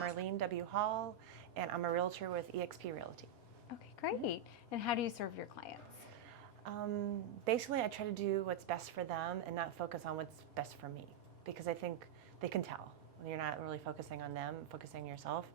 Marlene W Hall, and I'm a realtor with eXp Realty. Okay, great. And how do you serve your clients? Basically, I try to do what's best for them and not focus on what's best for me, because I think they can tell when you're not really focusing on them, focusing on yourself.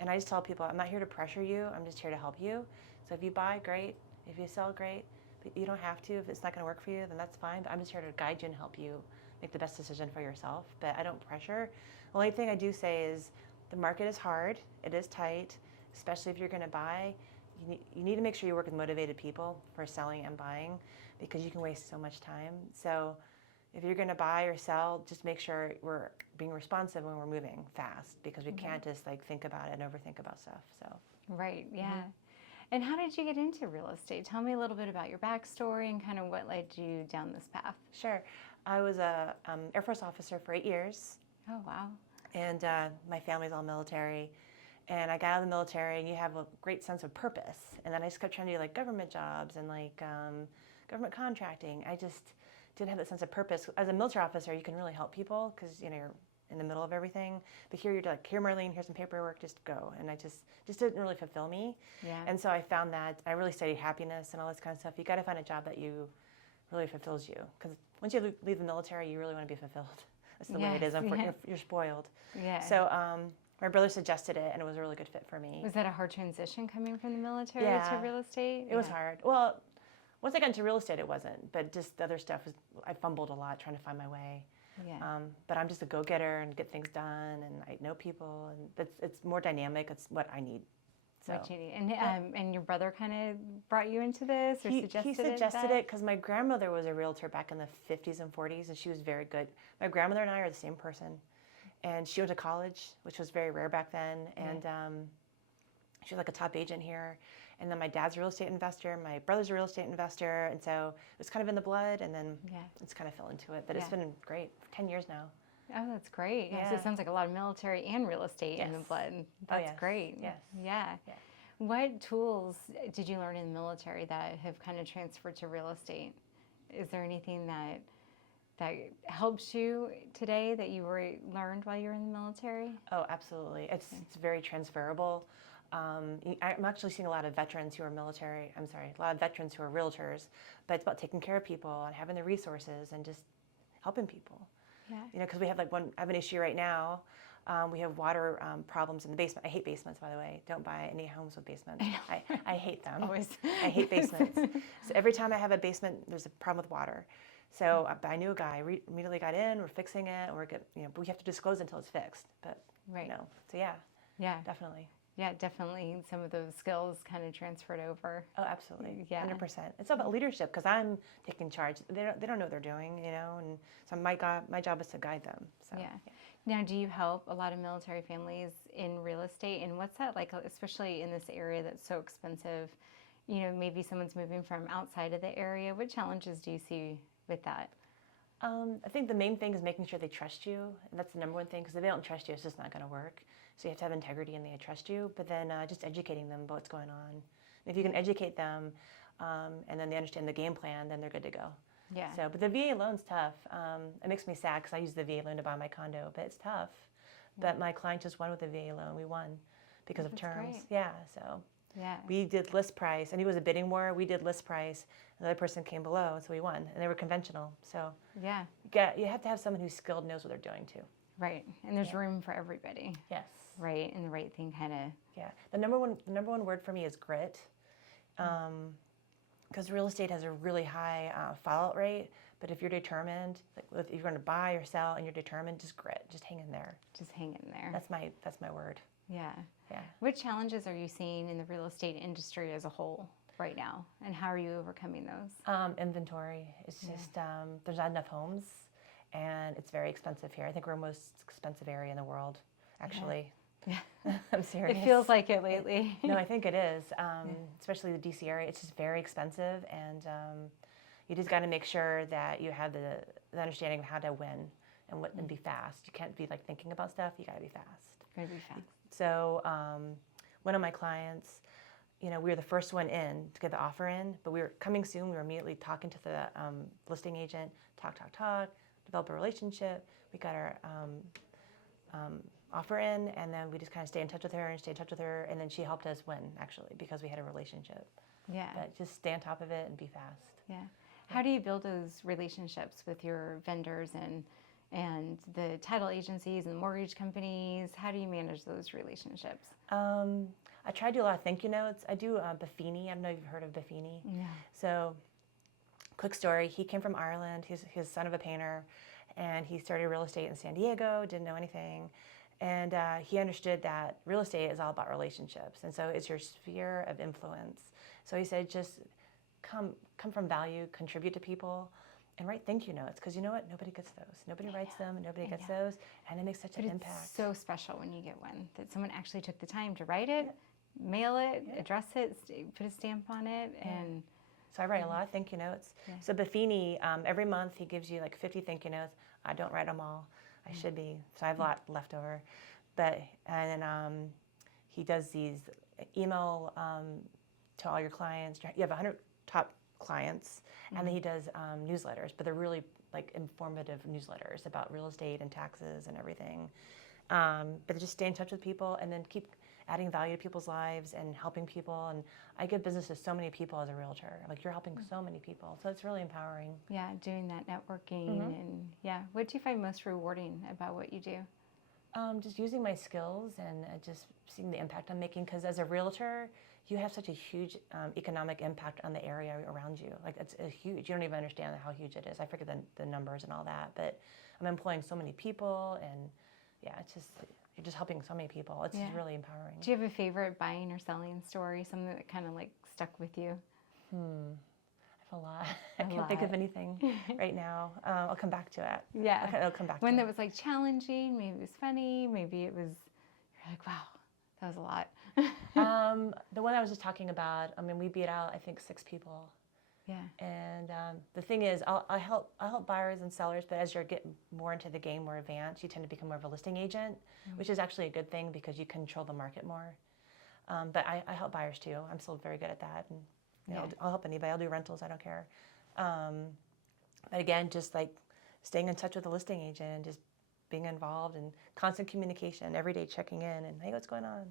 And I just tell people, I'm not here to pressure you, I'm just here to help you. So if you buy, great. If you sell, great. But you don't have to. If it's not going to work for you, then that's fine. But I'm just here to guide you and help you make the best decision for yourself. But I don't pressure. The only thing I do say is the market is hard. It is tight, especially if you're going to buy. You need to make sure you work with motivated people for selling and buying, because you can waste so much time. So if you're going to buy or sell, just make sure we're being responsive when we're moving fast, because we can't just like think about it and overthink about stuff. So Right, yeah. And how did you get into real estate? Tell me a little bit about your backstory and kind of what led you down this path. Sure. I was a Air Force officer for 8 years. Oh, wow. And my family's all military. And I got out of the military, and you have a great sense of purpose. And then I just kept trying to do like government jobs and like government contracting. I just didn't have that sense of purpose. As a military officer, you can really help people because you're in the middle of everything. But here you're like, here, Marlene, here's some paperwork, just go. And I just didn't really fulfill me. Yeah. And so I found that I really studied happiness and all this kind of stuff. You got to find a job that you really fulfills you, because once you leave the military, you really want to be fulfilled. That's the way it is. You're spoiled. Yeah. So my brother suggested it, and it was a really good fit for me. Was that a hard transition coming from the military to real estate? It was hard. Well, once I got into real estate, it wasn't. But just the other stuff I fumbled a lot trying to find my way. Yeah. But I'm just a go-getter and get things done, and I know people, and it's more dynamic. It's what I need. So. What you need. And your brother kind of brought you into this, or He suggested it because my grandmother was a realtor back in the 50s and 40s, and she was very good. My grandmother and I are the same person. And she went to college, which was very rare back then. And she was like a top agent here. And then my dad's a real estate investor. My brother's a real estate investor. And so it was kind of in the blood. And then it's kind of fell into it. But it's been great for 10 years now. Oh, that's great. Yeah. So it sounds like a lot of military and real estate in the blood. That's great. Yes. Yeah. What tools did you learn in the military that have kind of transferred to real estate? Is there anything that helps you today that you learned while you were in the military? Oh, absolutely. It's very transferable. I'm actually seeing a lot of veterans who are a lot of veterans who are realtors, but it's about taking care of people and having the resources and just helping people. Yeah. You know, because we have I have an issue right now. We have water problems in the basement. I hate basements, by the way. Don't buy any homes with basements. I hate them. Always. I hate basements. So every time I have a basement, there's a problem with water. So I knew a guy, immediately got in, we're fixing it, but we have to disclose until it's fixed. But, so Yeah. definitely. Yeah, definitely. Some of those skills kind of transferred over. Oh, absolutely. Yeah. 100%. It's all about leadership, because I'm taking charge. They don't know what they're doing, and so my job is to guide them. So, yeah. Now, do you help a lot of military families in real estate? And what's that like, especially in this area that's so expensive? You know, maybe someone's moving from outside of the area. What challenges do you see with that? I think the main thing is making sure they trust you. And that's the number one thing, because if they don't trust you, it's just not going to work. So you have to have integrity and they trust you. But then just educating them about what's going on. And if you can educate them and then they understand the game plan, then they're good to go. Yeah. So, but the VA loan's tough. It makes me sad because I use the VA loan to buy my condo, but it's tough. But my client just won with the VA loan. We won because of terms. Great. Yeah. So. Yeah. We did list price, and he was a bidding war. We did list price. Another person came below, so we won. And they were conventional. So yeah, you have to have someone who's skilled, knows what they're doing too. Right, and there's room for everybody. Yes. Right, and the right thing kind of. Yeah, the number one word for me is grit, because real estate has a really high fallout rate. But if you're determined, like if you're going to buy or sell, and you're determined, just grit, just hang in there. Just hang in there. That's my word. Yeah. Yeah. What challenges are you seeing in the real estate industry as a whole right now, and how are you overcoming those? Inventory. It's just there's not enough homes, and it's very expensive here. I think we're the most expensive area in the world, actually. Yeah. I'm serious. It feels like it lately. No, I think it is, especially the DC area. It's just very expensive, and you just got to make sure that you have the understanding of how to win and be fast. You can't be like thinking about stuff. You got to be fast. Gotta be fast. So one of my clients, we were the first one in to get the offer in, but we were coming soon. We were immediately talking to the listing agent, talk, develop a relationship. We got our offer in, and then we just kind of stay in touch with her, and then she helped us win, actually, because we had a relationship. Yeah. But just stay on top of it and be fast. Yeah. How do you build those relationships with your vendors and the title agencies and mortgage companies? How do you manage those relationships? I try to do a lot of thank you notes. I do Buffini. I don't know if you've heard of Buffini. Yeah. So, quick story. He came from Ireland. He's son of a painter, and he started real estate in San Diego. Didn't know anything, and he understood that real estate is all about relationships, and so it's your sphere of influence. So he said, just come from value, contribute to people, and write thank you notes, because you know what? Nobody gets those. Nobody writes them, and nobody gets those, and it makes such an impact. It's so special when you get one, that someone actually took the time to write it, mail it, address it, put a stamp on it, and... So I write a lot of thank you notes. Yeah. So Buffini, every month he gives you like 50 thank you notes. I don't write them all. I should be, so I have a lot left over. And then he does these email to all your clients. You have 100 top clients, and then he does newsletters, but they're really like informative newsletters about real estate and taxes and everything. But just stay in touch with people, and then keep adding value to people's lives and helping people. And I give business to so many people as a realtor. Like, you're helping so many people, so it's really empowering. Yeah, doing that networking and what do you find most rewarding about what you do? Just using my skills and just seeing the impact I'm making, because as a realtor, you have such a huge economic impact on the area around you. Like, it's a huge, you don't even understand how huge it is. I forget the numbers and all that, but I'm employing so many people, and it's just, you're just helping so many people. It's just really empowering. Do you have a favorite buying or selling story, something that kind of like stuck with you? I have a lot. I can't think of anything right now. I'll come back to it. Yeah. I'll come back to it. One that was like challenging, maybe it was funny, maybe it was, you're like, wow, that was a lot. The one I was just talking about, I mean, we beat out, I think, 6 people. Yeah. And the thing is, I help buyers and sellers, but as you're getting more into the game, more advanced, you tend to become more of a listing agent, which is actually a good thing because you control the market more. But I help buyers too. I'm still very good at that, and you know, I'll help anybody. I'll do rentals. I don't care. But again, just like staying in touch with the listing agent, and just being involved, and constant communication, every day checking in, and hey, what's going on?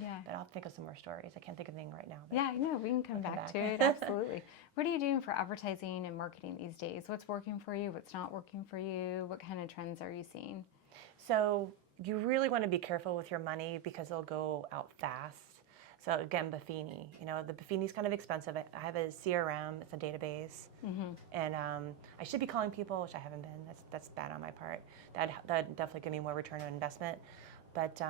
Yeah. But I'll think of some more stories. I can't think of anything right now. Yeah, I know. We can come back to it. Absolutely. What are you doing for advertising and marketing these days? What's working for you? What's not working for you? What kind of trends are you seeing? So you really want to be careful with your money, because it'll go out fast. So again, Buffini. You know, the Buffini's kind of expensive. I have a CRM. It's a database. And I should be calling people, which I haven't been. That's bad on my part. That'd definitely give me more return on investment. But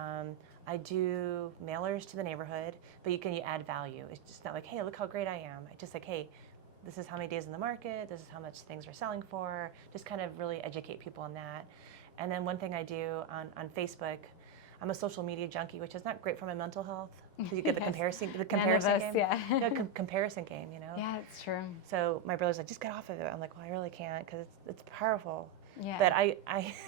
I do mailers to the neighborhood, but you add value. It's just not like, hey, look how great I am. It's just like, hey, this is how many days in the market, this is how much things are selling for, just kind of really educate people on that. And then one thing I do on Facebook, I'm a social media junkie, which is not great for my mental health, because you get the comparison game. Comparison game, you know? Yeah, it's true. So my brother's like, just get off of it. I'm like, well, I really can't, because it's powerful. Yeah. But I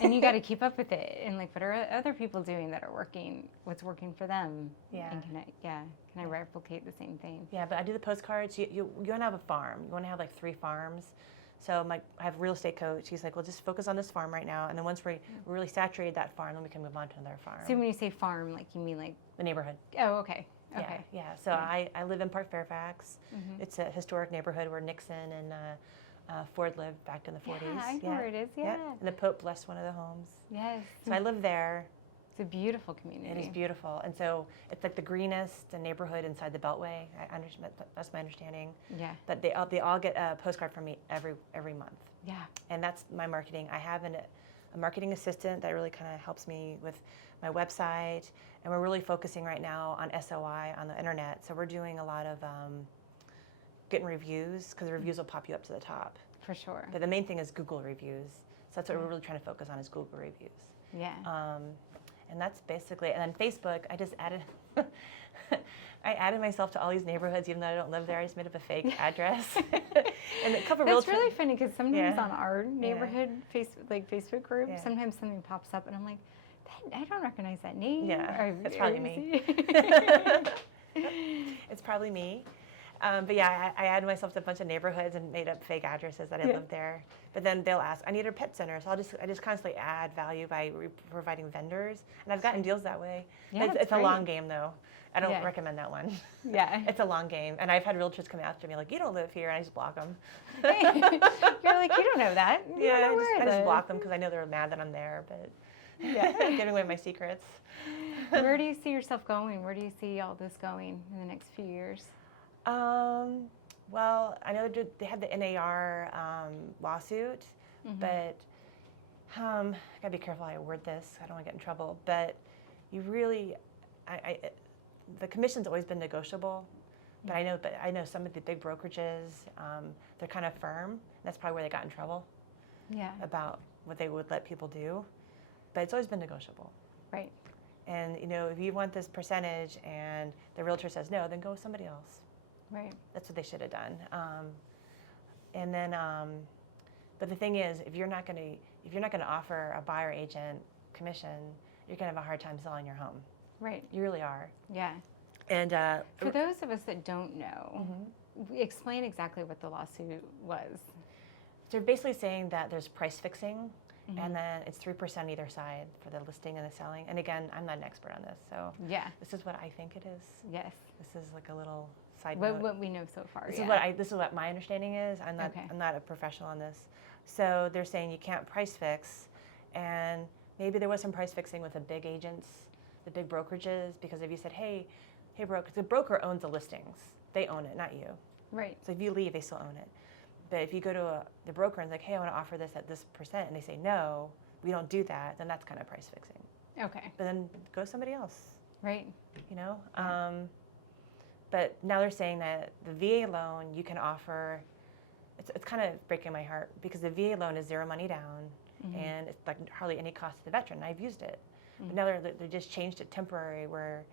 and you got to keep up with it, and like, what are other people doing that are working? What's working for them? Yeah. And can I replicate the same thing? Yeah, but I do the postcards. You want to have a farm. You want to have like 3 farms. So I have a real estate coach. He's like, well, just focus on this farm right now, and then once we really saturated that farm, then we can move on to another farm. So when you say farm, like, you mean like the neighborhood? Oh, okay. Okay. Yeah. So I live in Park Fairfax. It's a historic neighborhood where Nixon and Ford lived back in the 40s. Yeah, I know where it is. Yeah. And the Pope blessed one of the homes. Yes. So I live there. It's a beautiful community. It is beautiful, and so it's like the greenest neighborhood inside the Beltway. I understand. That's my understanding. Yeah. But they all get a postcard from me every month. Yeah. And that's my marketing. I have a marketing assistant that really kind of helps me with my website, and we're really focusing right now on SOI on the internet. So we're doing a lot of getting reviews, because the reviews will pop you up to the top. For sure. But the main thing is Google reviews. So that's what we're really trying to focus on, is Google reviews. Yeah. And that's basically, and then Facebook, I just added, I added myself to all these neighborhoods, even though I don't live there. I just made up a fake address. And a couple That's really funny, because sometimes on our neighborhood Facebook group, Yeah. sometimes something pops up, and I'm like, I don't recognize that name. Yeah, it's probably me. It's probably me. But yeah, I added myself to a bunch of neighborhoods and made up fake addresses that I lived there. But then they'll ask, I need a pet center. So I just constantly add value by providing vendors. And I've gotten deals that way. Yeah, It's a great. long game though. I don't Yeah. recommend that one. Yeah. It's a long game. And I've had realtors come after me like, you don't live here. And I just block them. You're like, you don't know that. You Yeah, don't know where I just live." block them because I know they're mad that I'm there. But Yeah. I'm giving away my secrets. Where do you see yourself going? Where do you see all this going in the next few years? Well, I know they had the NAR lawsuit, but I gotta be careful how I word this. I don't want to get in trouble. But you really, the commission's always been negotiable. But I know some of the big brokerages, they're kind of firm. That's probably where they got in trouble. Yeah. About what they would let people do. But it's always been negotiable. Right. And if you want this percentage and the realtor says no, then go with somebody else. Right. That's what they should have done. And then, but the thing is, if you're not going to offer a buyer agent commission, you're going to have a hard time selling your home. Right. You really are. Yeah. And For those of us that don't know, explain exactly what the lawsuit was. they're basically saying that there's price fixing, and then it's 3% either side for the listing and the selling. And again, I'm not an expert on this, so Yeah. this is what I think it is. Yes. This is like a little side note. What we know so far. This Yeah. is what my understanding is. I'm Okay. not a professional on this. So they're saying you can't price fix, and maybe there was some price fixing with the big agents, the big brokerages, because if you said, hey broker, because the broker owns the listings, they own it, not you. Right. So if you leave, they still own it. But if you go to the broker and like, hey, I want to offer this at this percent, and they say no, we don't do that, then that's kind of price fixing. Okay. But then go somebody else. Right. But now they're saying that the VA loan you can offer, it's kind of breaking my heart because the VA loan is zero money down and it's like hardly any cost to the veteran. I've used it. But now they just changed it temporary where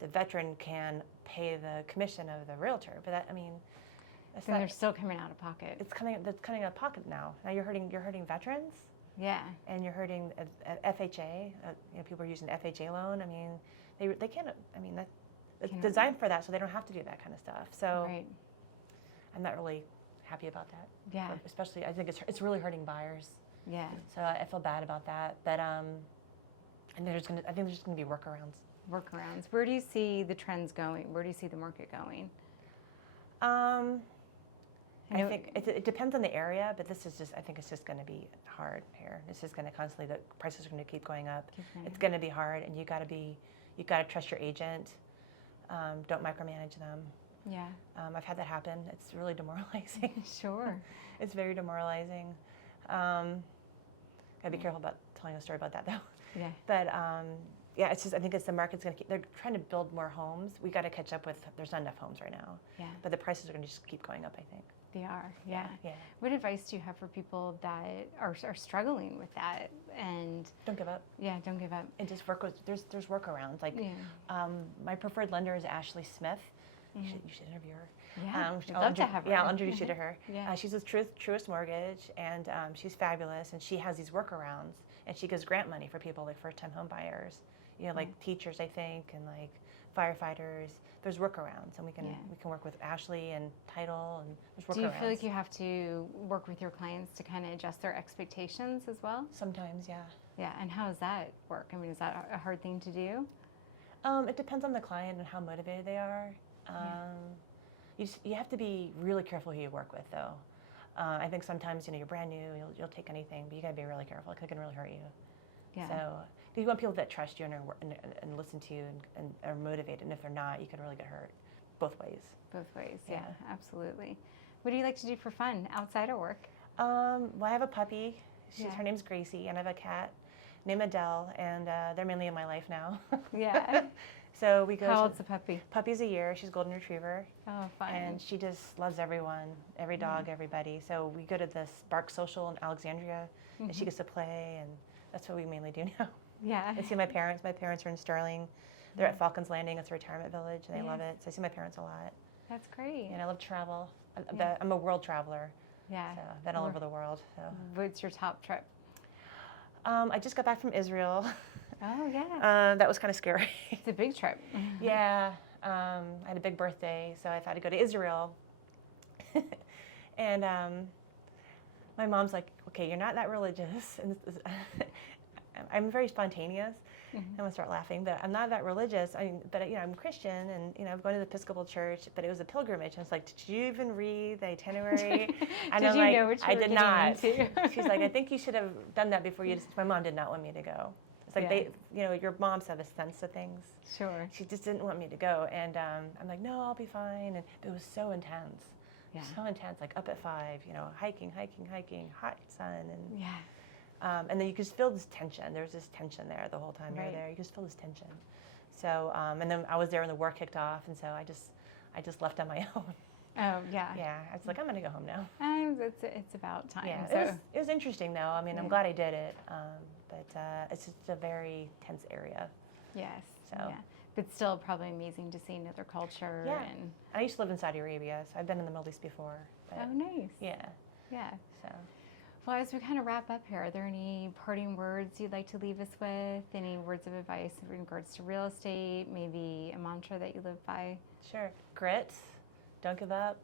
the veteran can pay the commission of the realtor. But that, that's Then not, they're still coming out of pocket. that's coming out of pocket now. Now you're hurting veterans Yeah. and you're hurting FHA. People are using FHA loan. They can't. It's Cannot. designed for that, so they don't have to do that kind of stuff. So Right. I'm not really happy about that. Yeah. Especially, I think it's really hurting buyers. Yeah. So I feel bad about that. But I think there's just gonna be workarounds. Workarounds. Where do you see the trends going? Where do you see the market going? I know- think it depends on the area, but I think it's just going to be hard here. It's just going to the prices are going to keep going up. It's going to be hard, and you got to trust your agent. Don't micromanage them. Yeah. I've had that happen. It's really demoralizing. Sure. It's very demoralizing. Gotta be careful about telling a story about that though. Yeah. But yeah, it's just I think the market's gonna they're trying to build more homes. We got to catch up with. There's not enough homes right now. Yeah. But the prices are going to just keep going up. I think. They are. Yeah. Yeah. What advice do you have for people that are struggling with that? And Don't give up. yeah, don't give up. And just work with. There's workarounds. Like Yeah. my preferred lender is Ashley Smith. You should interview her. Yeah. I'd love to have her. Yeah, I'll introduce you to her. Yeah. She's with Truist Mortgage, and she's fabulous. And she has these workarounds, and she gives grant money for people like first-time home buyers. Like teachers, I think, and like firefighters. There's workarounds, and we can work with Ashley and title, and there's workarounds. Do you feel like you have to work with your clients to kind of adjust their expectations as well? Sometimes, yeah. Yeah. And how does that work? Is that a hard thing to do? It depends on the client and how motivated they are. You have to be really careful who you work with, though. I think sometimes you're brand new, you'll take anything, but you gotta be really careful because it can really hurt you. Yeah. So you want people that trust you and listen to you and are motivated. And if they're not, you could really get hurt. Both ways. Both ways. Yeah. Yeah. Absolutely. What do you like to do for fun outside of work? Well, I have a puppy. Yeah. Her name's Gracie, and I have a cat named Adele, and they're mainly in my life now. Yeah. So we go. How old's the puppy? Puppy's a year. She's a golden retriever. Oh, fun. And she just loves everyone, every dog, everybody. So we go to this Bark Social in Alexandria, and she gets to play, and that's what we mainly do now. Yeah. I see my parents. My parents are in Sterling. They're at Falcons Landing. It's a retirement village, and they love it. So I see my parents a lot. That's great. And I love travel. I'm a world traveler. Yeah. So I've been all over the world. So. What's your top trip? I just got back from Israel. Oh, yeah. That was kind of scary. It's a big trip. Yeah. I had a big birthday, so I had to go to Israel. And my mom's like, okay, you're not that religious. And I'm very spontaneous. I'm gonna start laughing, but I'm not that religious. But I'm Christian, and I'm going to the Episcopal Church. But it was a pilgrimage. I was like, did you even read the itinerary? And Did I'm you like, know what you I were did getting not. into? She's like, I think you should have done that before you. My mom did not want me to go. It's like your moms have a sense of things. Sure. She just didn't want me to go, and I'm like, no, I'll be fine. And it was so intense. Yeah. So intense, like up at 5, hiking, hot sun, and Yeah. and then you could just feel this tension. There's this tension there the whole time you're Right. there. You just feel this tension. So, and then I was there when the war kicked off, and so I just left on my own. Oh, yeah. Yeah, I was like, I'm gonna go home now. It's about time. Yeah, So. it was interesting though. I mean, I'm glad I did it, but it's just a very tense area. Yes. So. Yeah. But still probably amazing to see another culture. Yeah. And I used to live in Saudi Arabia, so I've been in the Middle East before. But oh, nice. yeah. Yeah. So. Well, as we kind of wrap up here, are there any parting words you'd like to leave us with? Any words of advice in regards to real estate? Maybe a mantra that you live by? Sure. Grit. Don't give up.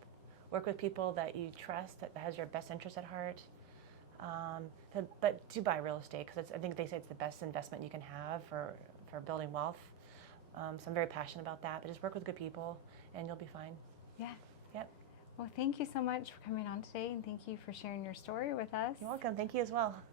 Work with people that you trust, that has your best interest at heart. But do buy real estate, because I think they say it's the best investment you can have for building wealth. So I'm very passionate about that. But just work with good people, and you'll be fine. Yeah. Yep. Well, thank you so much for coming on today, and thank you for sharing your story with us. You're welcome. Thank you as well.